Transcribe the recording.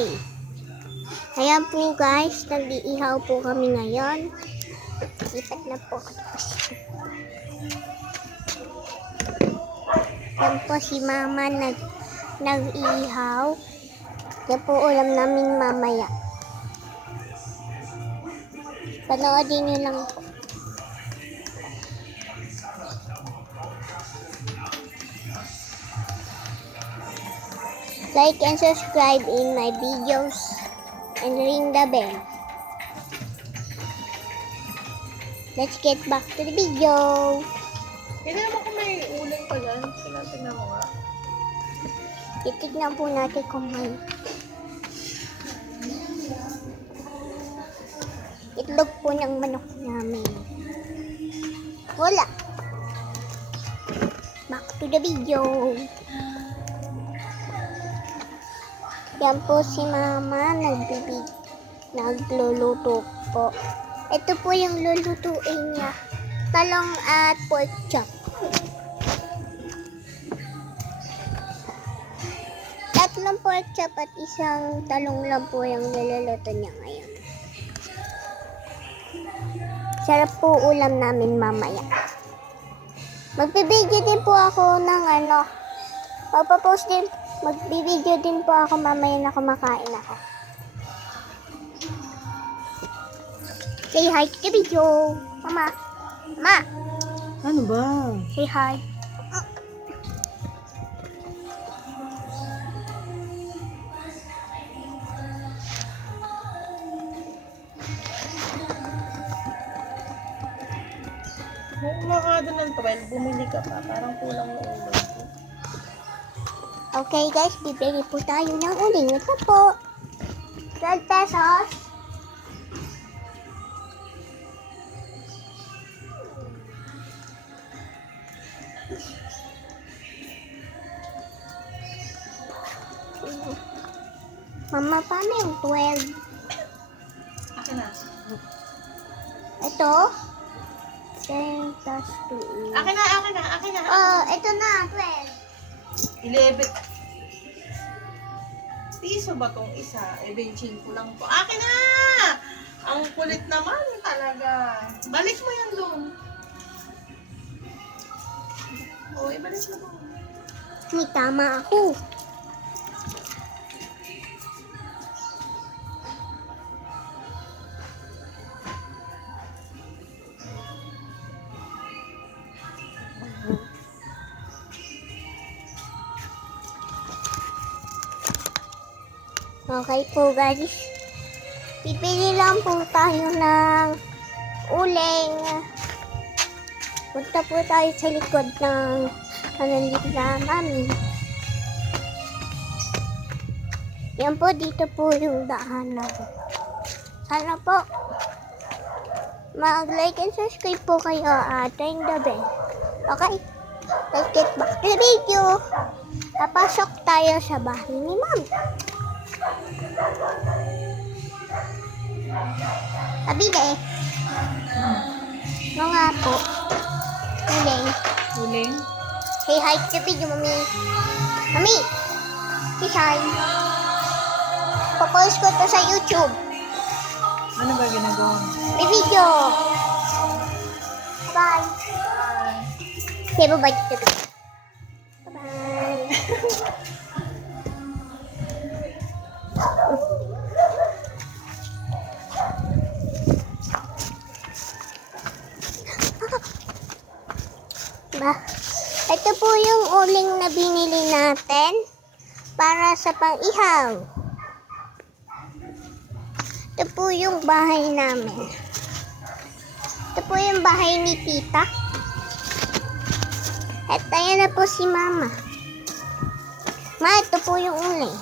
Okay. Ayan po guys, nag-iihaw po kami ngayon. Lipat na po. Ayan po si mama nag-iihaw. Yan po ulam namin mamaya. Panoodin nyo lang po. Like and subscribe in my videos and ring the bell. Let's get back to the video. Tignan mo kung may uling pa dyan. Tignan mo nga. Titignan po natin kung may itlog po ng manok namin. Wala. Back to the video. Yan po si mama nagluluto po. Ito po yung lulutuin niya. Talong at pork chop. Tatlong pork chop at isang talong lang po yung niluluto niya ngayon. Sarap po ulam namin mamaya. Magbibideo din po ako ng magbibideo din po ako mamaya na kumakain ako. Say hi to the video. Mama. Ma. Ano ba? Say hi. Kung umakada ng 12, bumili ka pa. Parang kulang na ulo. Okay guys, bibili po tayo ng uling. Ito po. 12 pesos. Mama, paano yung 12? Akin na. Ito? 10 plus 2. Akin na. Oh, ito na, 12. 11. Piso ba tong isa? Benching ko lang po. Akin na! Ang kulit naman talaga. Balik mo yan doon. O, ibalik mo doon. May tama ako. Okay po guys. Pipili lang po tayo ng uling. Punta po tayo sa likod ng nila mami. Yan po, dito po yung daanan. Sana po mag-like and subscribe po kayo at ring the bell. Okay? Let's get back to the video. Papasok tayo sa bahay ni mami. Kabila eh. Nga po. Uling. Uling? Say hi to the video, mami. Mami! Say hi. Papost ko to sa YouTube. Ano ba ginagawa mo? May video. Bye. Bye. Say bye-bye to the video. Bye-bye. Ito po yung uling na binili natin para sa pang-ihaw. Ito po yung bahay namin. Ito po yung bahay ni tita. At ayan na po si mama. Ma, ito po yung uling.